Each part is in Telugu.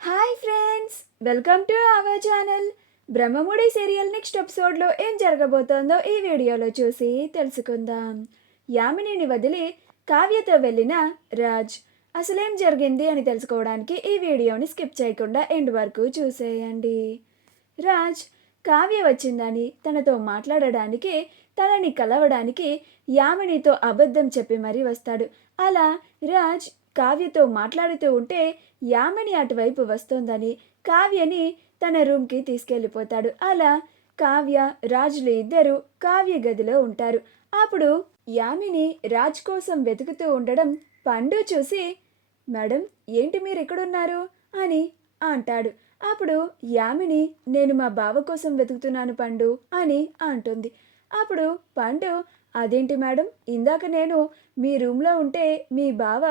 Hi friends, welcome to our channel. Brahmamudi serial next ఎపిసోడ్లో ఏం జరగబోతోందో ఈ వీడియోలో చూసి తెలుసుకుందాం. యామినిని వదిలి కావ్యతో వెళ్ళిన రాజ్ అసలేం జరిగింది అని తెలుసుకోవడానికి ఈ వీడియోని స్కిప్ చేయకుండా ఎండ్ వరకు చూసేయండి. రాజ్ కావ్య వచ్చిందని తనతో మాట్లాడడానికి, తనని కలవడానికి యామినితో అబద్ధం చెప్పి మరీ వస్తాడు. అలా రాజ్ కావ్యతో మాట్లాడుతూ ఉంటే యామిని అటువైపు వస్తోందని కావ్యని తన రూమ్కి తీసుకెళ్ళిపోతాడు. అలా కావ్య రాజులు ఇద్దరు కావ్య గదిలో ఉంటారు. అప్పుడు యామిని రాజ్ కోసం వెతుకుతూ ఉండడం పండు చూసి, మేడం ఏంటి మీరు ఎక్కడున్నారు అని అంటాడు. అప్పుడు యామిని, నేను మా బావ కోసం వెతుకుతున్నాను పండు అని అంటుంది. అప్పుడు పండు, అదేంటి మేడం, ఇందాక నేను మీ రూమ్లో ఉంటే మీ బావ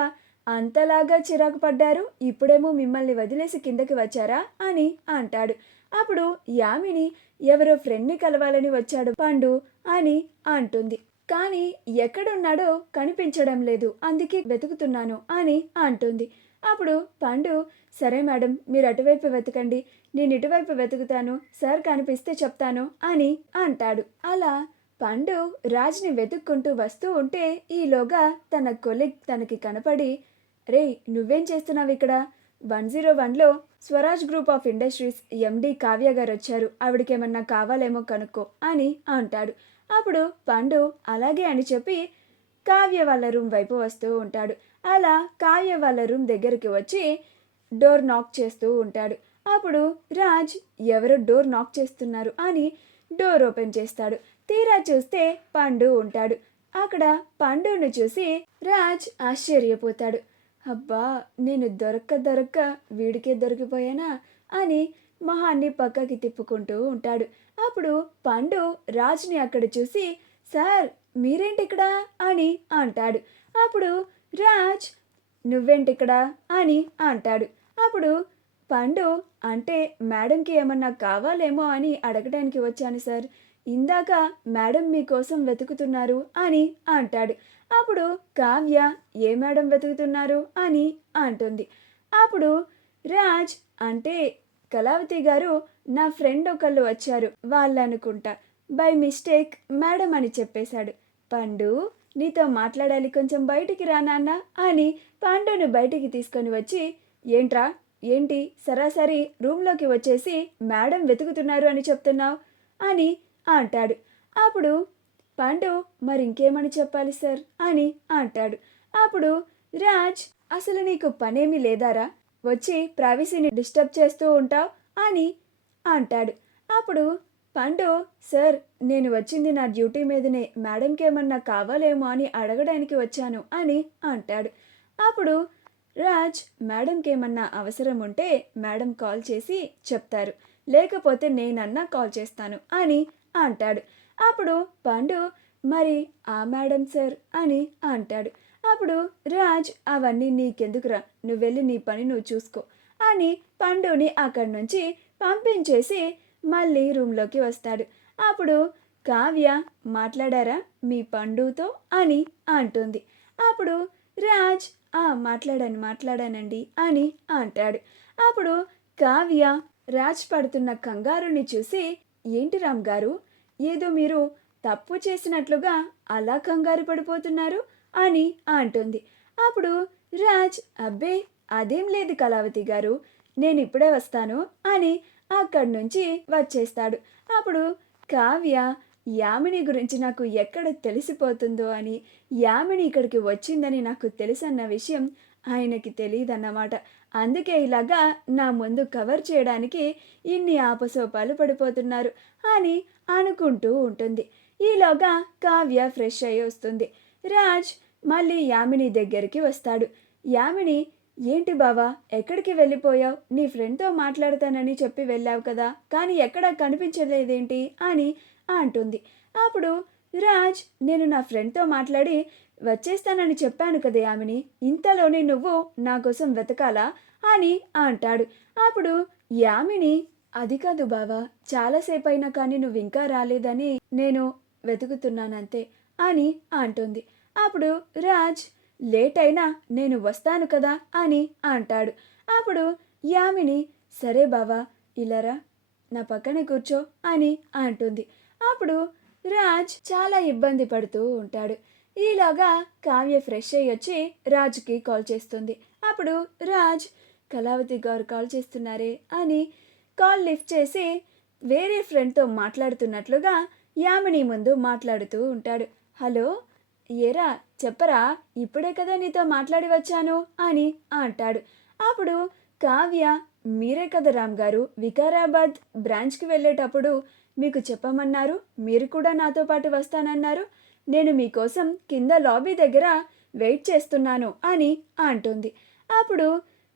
అంతలాగా చిరాకు పడ్డారు, ఇప్పుడేమో మిమ్మల్ని వదిలేసి కిందకి వచ్చారా అని అంటాడు. అప్పుడు యామిని, ఎవరో ఫ్రెండ్ని కలవాలని వచ్చాడు పండు అని అంటుంది. కానీ ఎక్కడున్నాడో కనిపించడం లేదు, అందుకే వెతుకుతున్నాను అని అంటుంది. అప్పుడు పండు, సరే మేడం, మీరు అటువైపు వెతకండి, నేను ఇటువైపు వెతుకుతాను, సార్ కనిపిస్తే చెప్తాను అని అంటాడు. అలా పండు రాజ్ని వెతుక్కుంటూ వస్తూ ఉంటే ఈలోగా తన కొలీగ్ తనకి కనపడి, రే నువ్వేం చేస్తున్నావు ఇక్కడ? 101లో Swaraj group of industries MD Kavya గారు వచ్చారు, ఆవిడకేమన్నా కావాలేమో కనుక్కో అని అంటాడు. అప్పుడు పండు అలాగే అని చెప్పి కావ్య వాళ్ళ రూమ్ వైపు వస్తూ ఉంటాడు. అలా కావ్య వాళ్ళ రూమ్ దగ్గరికి వచ్చి డోర్ నాక్ చేస్తూ ఉంటాడు. అప్పుడు రాజ్ ఎవరో డోర్ నాక్ చేస్తున్నారు అని డోర్ ఓపెన్ చేస్తాడు. తీరా చూస్తే పండు ఉంటాడు. అక్కడ పండును చూసి రాజ్ ఆశ్చర్యపోతాడు. అబ్బా, నేను దొరక్క వీడికే దొరికిపోయానా అని మొహాన్ని పక్కకి తిప్పుకుంటూ ఉంటాడు. అప్పుడు పండు రాజ్ని అక్కడ చూసి, సార్ మీరేంటిక్కడ అని అంటాడు. అప్పుడు రాజ్, నువ్వేంటిక్కడ అని అంటాడు. అప్పుడు పండు, అంటే మేడంకి ఏమన్నా కావాలేమో అని అడగడానికి వచ్చాను సార్, ఇందాక మేడం మీకోసం వెతుకుతున్నారు అని అంటాడు. అప్పుడు కావ్య, ఏ మేడం వెతుకుతున్నారు అని అంటుంది. అప్పుడు రాజ్, అంటే కళావతి గారు నా ఫ్రెండ్ ఒకళ్ళు వచ్చారు, వాళ్ళు అనుకుంటా, బై మిస్టేక్ మేడం అని చెప్పేశాడు. పండు నీతో మాట్లాడాలి, కొంచెం బయటికి రా నాన్న అని పండును బయటికి తీసుకొని వచ్చి, ఏంట్రా ఏంటి సరాసరి రూమ్లోకి వచ్చేసి మేడం వెతుకుతున్నారు అని చెప్తున్నావు అని అంటాడు. అప్పుడు పండు, మరి ఇంకేమని చెప్పాలి సార్ అని అంటాడు. అప్పుడు రాజ్, అసలు నీకు పనేమీ లేదారా, వచ్చి ప్రైవసీని డిస్టర్బ్ చేస్తూ ఉంటావు అని అంటాడు. అప్పుడు పండు, సార్ నేను వచ్చింది నా డ్యూటీ మీదనే, మేడంకి ఏమన్నా కావాలేమో అని అడగడానికి వచ్చాను అని అంటాడు. అప్పుడు రాజ్, మేడంకి ఏమన్నా అవసరం ఉంటే మేడం కాల్ చేసి చెప్తారు, లేకపోతే నేనన్నా కాల్ చేస్తాను అని అంటాడు. అప్పుడు పండు, మరి ఆ మేడం సార్ అని అంటాడు. అప్పుడు రాజ్, అవన్నీ నీకెందుకురా, నువ్వు వెళ్ళి నీ పని నువ్వు చూసుకో అని పండుని అక్కడి నుంచి పంపించేసి మళ్ళీ రూమ్లోకి వస్తాడు. అప్పుడు కావ్య, మాట్లాడారా మీ పండుతో అని అంటుంది. అప్పుడు రాజ్, మాట్లాడానండి అని అంటాడు. అప్పుడు కావ్య రాజ్ పడుతున్న కంగారుని చూసి, ఏంటి రామ్ గారు, ఏదో మీరు తప్పు చేసినట్లుగా అలా కంగారు పడిపోతున్నారు అని అంటుంది. అప్పుడు రాజ్, అబ్బే అదేం లేదు కళావతి గారు, నేను ఇప్పుడే వస్తాను అని అక్కడి నుంచి వచ్చేస్తాడు. అప్పుడు కావ్య, యామిని గురించి నాకు ఎక్కడ తెలిసిపోతుందో అని, యామిని ఇక్కడికి వచ్చిందని నాకు తెలుసన్న విషయం ఆయనకి తెలియదన్నమాట, అందుకే ఇలాగా నా ముందు కవర్ చేయడానికి ఇన్ని ఆపసోపాలు పడిపోతున్నారు అని అనుకుంటూ ఉంటుంది. ఈలోగా కావ్య ఫ్రెష్ అయ్యి వస్తుంది. రాజ్ మళ్ళీ యామిని దగ్గరికి వస్తాడు. యామిని, ఏంటి బావా ఎక్కడికి వెళ్ళిపోయావు, నీ ఫ్రెండ్తో మాట్లాడతానని చెప్పి వెళ్ళావు కదా, కానీ ఎక్కడా కనిపించలేదేంటి అని అంటుంది. అప్పుడు రాజ్, నేను నా ఫ్రెండ్తో మాట్లాడి వచ్చేస్తానని చెప్పాను కదా యామిని, ఇంతలోనే నువ్వు నా కోసం వెతకాలా అని అంటాడు. అప్పుడు యామిని, అది కాదు బావా, చాలాసేపు అయినా కానీ నువ్వు ఇంకా రాలేదని నేను వెతుకుతున్నానంతే అని అంటుంది. అప్పుడు రాజ్, లేట్ అయినా నేను వస్తాను కదా అని అంటాడు. అప్పుడు యామిని సరే బావా ఇలారా నా పక్కనే కూర్చో అని అంటుంది. అప్పుడు రాజ్ చాలా ఇబ్బంది పడుతూ ఉంటాడు. ఈలోగా కావ్య ఫ్రెష్ అయ్యి వచ్చి రాజ్కి కాల్ చేస్తుంది. అప్పుడు రాజ్ కళావతి గారు కాల్ చేస్తున్నారే అని కాల్ లిఫ్ట్ చేసి వేరే ఫ్రెండ్తో మాట్లాడుతున్నట్లుగా యామిని ముందు మాట్లాడుతూ ఉంటాడు. హలో ఏరా చెప్పరా ఇప్పుడే కదా నీతో మాట్లాడి వచ్చాను అని అంటాడు. అప్పుడు కావ్య మీరే కదా రామ్ గారు వికారాబాద్ బ్రాంచ్కి వెళ్ళేటప్పుడు మీకు చెప్పమన్నారు, మీరు కూడా నాతో పాటు వస్తానన్నారు, నేను మీకోసం కింద లాబీ దగ్గర వెయిట్ చేస్తున్నాను అని అంటుంది. అప్పుడు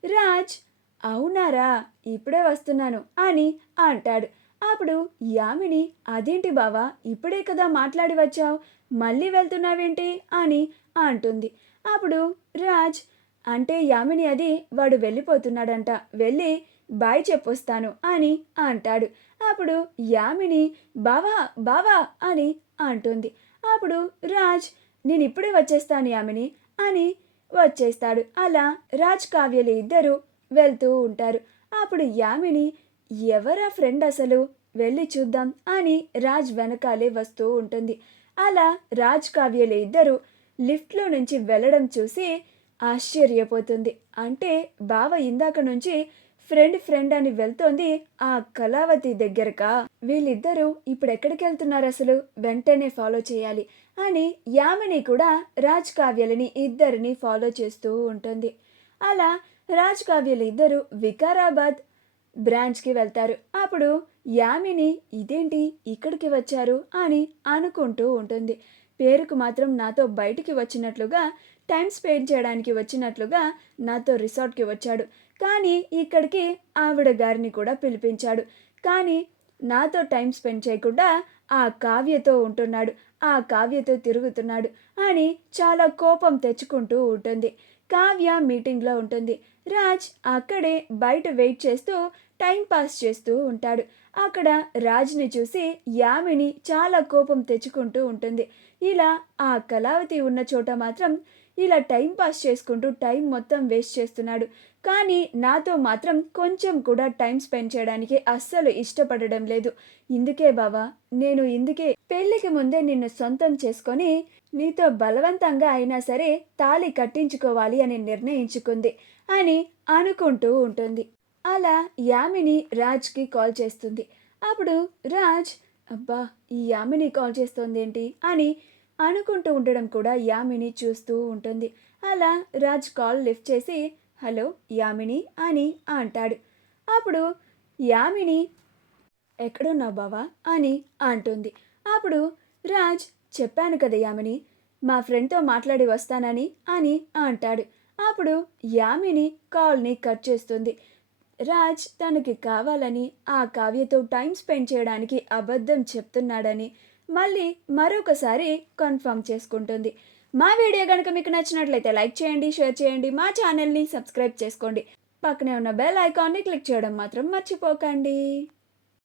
రాజ్ అవునారా ఇప్పుడే వస్తున్నాను అని అంటాడు. అప్పుడు యామిని అదేంటి బావా ఇప్పుడే కదా మాట్లాడి వచ్చావు, మళ్ళీ వెళ్తున్నావేంటి అని అంటుంది. అప్పుడు రాజ్ అంటే యామిని అది వాడు వెళ్ళిపోతున్నాడంట, వెళ్ళి బాయ్ చెప్పొస్తాను అని అంటాడు. అప్పుడు యామిని బావా బావా అని అంటుంది. అప్పుడు రాజ్ నేను ఇప్పుడే వచ్చేస్తాను యామిని అని వచ్చేస్తాడు. అలా రాజ్ కావ్యలు ఇద్దరు వెళ్తూ ఉంటారు. అప్పుడు యామిని ఎవరా ఫ్రెండ్ అసలు వెళ్ళి చూద్దాం అని రాజ్ వెనకాలే వస్తూ ఉంటుంది. అలా రాజ్ కావ్యలు ఇద్దరు లిఫ్ట్లో నుంచి వెళ్ళడం చూసి ఆశ్చర్యపోతుంది. అంటే బావ ఇందాక నుంచి ఫ్రెండ్ ఫ్రెండ్ అని వెళ్తోంది ఆ కళావతి దగ్గరకా, వీళ్ళిద్దరూ ఇప్పుడు ఎక్కడికి వెళ్తున్నారు అసలు, వెంటనే ఫాలో చేయాలి అని యామిని కూడా రాజ్ కావ్యలని ఇద్దరిని ఫాలో చేస్తూ ఉంటుంది. అలా రాజ్ కావ్యలు ఇద్దరు వికారాబాద్ బ్రాంచ్కి వెళ్తారు. అప్పుడు యామిని ఇదేంటి ఇక్కడికి వచ్చారు అని అనుకుంటూ ఉంటుంది. పేరుకు మాత్రం నాతో బయటికి వచ్చినట్లుగా టైం స్పెండ్ చేయడానికి వచ్చినట్లుగా నాతో రిసార్ట్కి వచ్చాడు, కానీ ఇక్కడికి ఆవిడ గారిని కూడా పిలిపించాడు, కానీ నాతో టైం స్పెండ్ చేయకుండా ఆ కావ్యతో ఉంటున్నాడు, ఆ కావ్యతో తిరుగుతున్నాడు అని చాలా కోపం తెచ్చుకుంటూ ఉంటుంది. కావ్య మీటింగ్లో ఉంటుంది. రాజ్ అక్కడే బయట వెయిట్ చేస్తూ టైం పాస్ చేస్తూ ఉంటాడు. అక్కడ రాజ్ని చూసి యామిని చాలా కోపం తెచ్చుకుంటూ ఉంటుంది. ఇలా ఆ కళావతి ఉన్న చోట మాత్రం ఇలా టైం పాస్ చేసుకుంటూ టైం మొత్తం వేస్ట్ చేస్తున్నాడు, కానీ నాతో మాత్రం కొంచెం కూడా టైం స్పెండ్ చేయడానికి అస్సలు ఇష్టపడడం లేదు. ఇందుకే బావా ఇందుకే పెళ్ళికి ముందే నిన్ను సొంతం చేసుకొని నీతో బలవంతంగా అయినా సరే తాళి కట్టించుకోవాలి అని నిర్ణయించుకుంది అని అనుకుంటూ ఉంటుంది. అలా యామిని రాజ్కి కాల్ చేస్తుంది. అప్పుడు రాజ్ అబ్బా ఈ యామిని కాల్ చేస్తోంది ఏంటి అని అనుకుంటూ ఉండడం కూడా యామిని చూస్తూ ఉంటుంది. అలా రాజ్ కాల్ లిఫ్ట్ చేసి హలో యామిని అని అంటాడు. అప్పుడు యామిని ఎక్కడున్నావు బావా అని అంటుంది. అప్పుడు రాజ్ చెప్పాను కదా యామిని మా ఫ్రెండ్తో మాట్లాడి వస్తానని అని అంటాడు. అప్పుడు యామిని కాల్ని కట్ చేస్తుంది. రాజ్ తనకి కావాలని ఆ కావ్యతో టైం స్పెండ్ చేయడానికి అబద్ధం చెప్తున్నాడని మళ్ళీ మరొకసారి కన్ఫర్మ్ చేసుకుంటుంది. మా వీడియో కనుక మీకు నచ్చినట్లయితే లైక్ చేయండి, షేర్ చేయండి, మా ఛానల్ని సబ్స్క్రైబ్ చేసుకోండి, పక్కనే ఉన్న బెల్ ఐకాన్ని క్లిక్ చేయడం మాత్రం మర్చిపోకండి.